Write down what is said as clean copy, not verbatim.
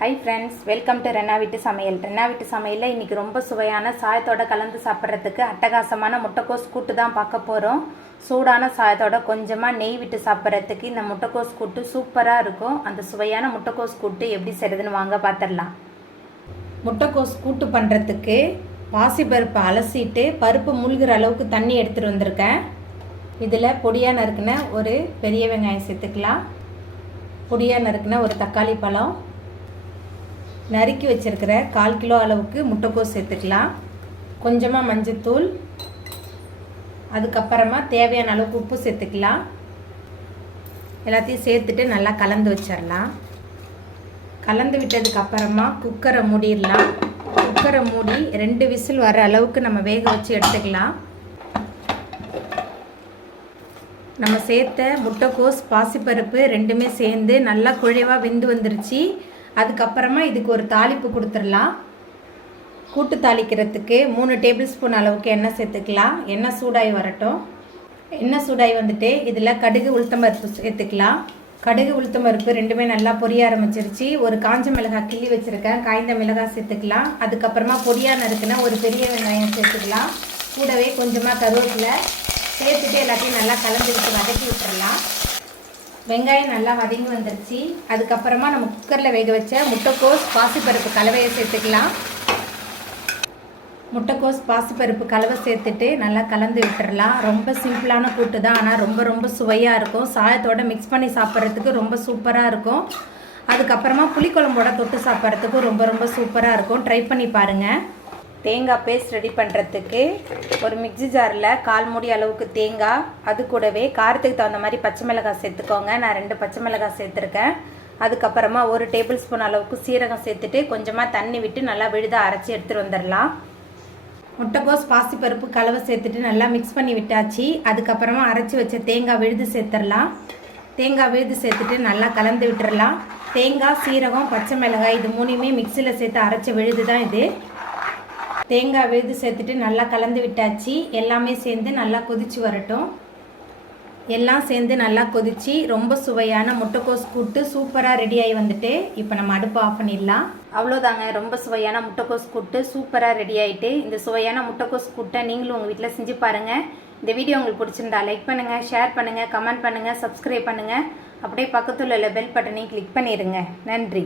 Hi friends, welcome to Renna Veetu Samayal. Renna Veetu Samayalல இன்னைக்கு ரொம்ப சுவையான சாயத்தோட கலந்து சாப்பிட்றதுக்கு அட்டகாசமான முட்டைக்கோஸ் கூட்டு தான் பார்க்க போறோம். சூடான சாயத்தோட கொஞ்சமா நெய் விட்டு சாப்பிட்றதுக்கு இந்த முட்டைக்கோஸ் கூட்டு சூப்பரா இருக்கும். அந்த சுவையான முட்டைக்கோஸ் கூட்டு எப்படி செய்யறதுன்னு வாங்க பார்த்துடலாம். முட்டைக்கோஸ் கூட்டு பண்றதுக்கு பாசிப்பருப்பு அலசிட்டு பருப்பு மூழ்கிற அளவுக்கு தண்ணி எடுத்துட்டு வந்திருக்கேன். இதில் பொடியா நறுக்குன ஒரு பெரிய வெங்காயம் சேர்த்துக்கலாம். பொடியா நறுக்குன ஒரு தக்காளி பழம், நறுக்கி வச்சிருக்கிற 1/4 கிலோ அளவுக்கு முட்டைக்கோஸ் சேர்த்துக்கலாம். கொஞ்சமாக மஞ்சத்தூள், அதுக்கப்புறமா தேவையான அளவுக்கு உப்பு சேர்த்துக்கலாம். எல்லாத்தையும் சேர்த்துட்டு நல்லா கலந்து வச்சிடலாம். கலந்து விட்டதுக்கு அப்புறமா குக்கரை மூடிடலாம். குக்கரை மூடி 2 விசில் வர அளவுக்கு நம்ம வேக வச்சு எடுத்துக்கலாம். நம்ம சேர்த்த முட்டைக்கோஸ் பாசிப்பருப்பு ரெண்டுமே சேர்ந்து நல்லா குழைவாக வெந்து வந்துருச்சு. அதுக்கப்புறமா இதுக்கு ஒரு தாளிப்பு கொடுத்துடலாம். கூட்டு தாளிக்கிறதுக்கு 3 டேபிள் ஸ்பூன் அளவுக்கு எண்ணெய் சேர்த்துக்கலாம். எண்ணெய் சூடாகி வரட்டும். எண்ணெய் சூடாகி வந்துட்டு இதில் கடுகு உளுத்தம்பருப்பு சேர்த்துக்கலாம். கடுகு உளுத்தம்பருப்பு ரெண்டுமே நல்லா பொரிய ஆரம்பிச்சிருச்சு. ஒரு காஞ்ச மிளகாய் கிள்ளி வச்சுருக்கேன், காய்ந்த மிளகாய் சேர்த்துக்கலாம். அதுக்கப்புறமா பொடியாக நறுக்குன்னா ஒரு பெரிய வெங்காயம் சேர்த்துக்கலாம். கூடவே கொஞ்சமாக கருவேப்பிலை சேர்த்துட்டு எல்லாத்தையும் நல்லா கலந்து விட்டு வதக்கி விட்டுறலாம். வெங்காயம் நல்லா வதங்கி வந்துருச்சு. அதுக்கப்புறமா நம்ம குக்கரில் வேக வச்ச முட்டைக்கோஸ் பாசிப்பருப்பு கலவையை சேர்த்துக்கலாம். முட்டைக்கோஸ் பாசிப்பருப்பு கலவை சேர்த்துட்டு நல்லா கலந்து விட்டுறலாம். ரொம்ப சிம்பிளான கூட்டு தான், ஆனால் ரொம்ப சுவையாக இருக்கும். சாயத்தோடு மிக்ஸ் பண்ணி சாப்பிட்றதுக்கு ரொம்ப சூப்பராக இருக்கும். அதுக்கப்புறமா புளிக்குழம்போட தொட்டு சாப்பிட்றதுக்கும் ரொம்ப சூப்பராக இருக்கும். ட்ரை பண்ணி பாருங்கள். தேங்காய் பேஸ்ட் ரெடி பண்ணுறதுக்கு ஒரு மிக்ஸி ஜாரில் 1/4 மூடி அளவுக்கு தேங்காய், அது கூடவே காரத்துக்கு தகுந்த மாதிரி பச்சை மிளகாய் சேர்த்துக்கோங்க. நான் 2 பச்சை மிளகாய் சேர்த்துருக்கேன். அதுக்கப்புறமா 1 டேபிள் ஸ்பூன் அளவுக்கு சீரகம் சேர்த்துட்டு கொஞ்சமாக தண்ணி விட்டு நல்லா விழுதாக அரைச்சி எடுத்துகிட்டு வந்துடலாம். முட்டைக்கோஸ் பாசிப்பருப்பு கலவை சேர்த்துட்டு நல்லா மிக்ஸ் பண்ணி விட்டாச்சு. அதுக்கப்புறமா அரைச்சி வச்ச தேங்காய் விழுது சேர்த்துடலாம். தேங்காய் விழுது சேர்த்துட்டு நல்லா கலந்து விட்டுடலாம். தேங்காய், சீரகம், பச்சை மிளகாய் இது 3மே மிக்சியில் சேர்த்து அரைச்ச விழுது தான் இது. தேங்காய் விழுது சேர்த்துட்டு நல்லா கலந்து விட்டாச்சு. எல்லாமே சேர்ந்து நல்லா கொதிச்சு வரட்டும். எல்லாம் சேர்ந்து நல்லா கொதிச்சு ரொம்ப சுவையான முட்டைக்கோஸ் கூட்டு சூப்பராக ரெடி ஆகி வந்துட்டு இப்போ நம்ம அடுப்பு ஆஃப் பண்ணிடலாம். அவ்வளோதாங்க, ரொம்ப சுவையான முட்டைக்கோஸ் கூட்டு சூப்பராக ரெடி ஆகிட்டு. இந்த சுவையான முட்டைக்கோஸ் கூட்டை நீங்களும் உங்கள் வீட்டில் செஞ்சு பாருங்கள். இந்த வீடியோ உங்களுக்கு பிடிச்சிருந்தா லைக் பண்ணுங்கள், ஷேர் பண்ணுங்கள், கமெண்ட் பண்ணுங்கள், சப்ஸ்கிரைப் பண்ணுங்கள். அப்படியே பக்கத்தில் உள்ள பெல் பட்டனையும் கிளிக் பண்ணிடுங்க. நன்றி.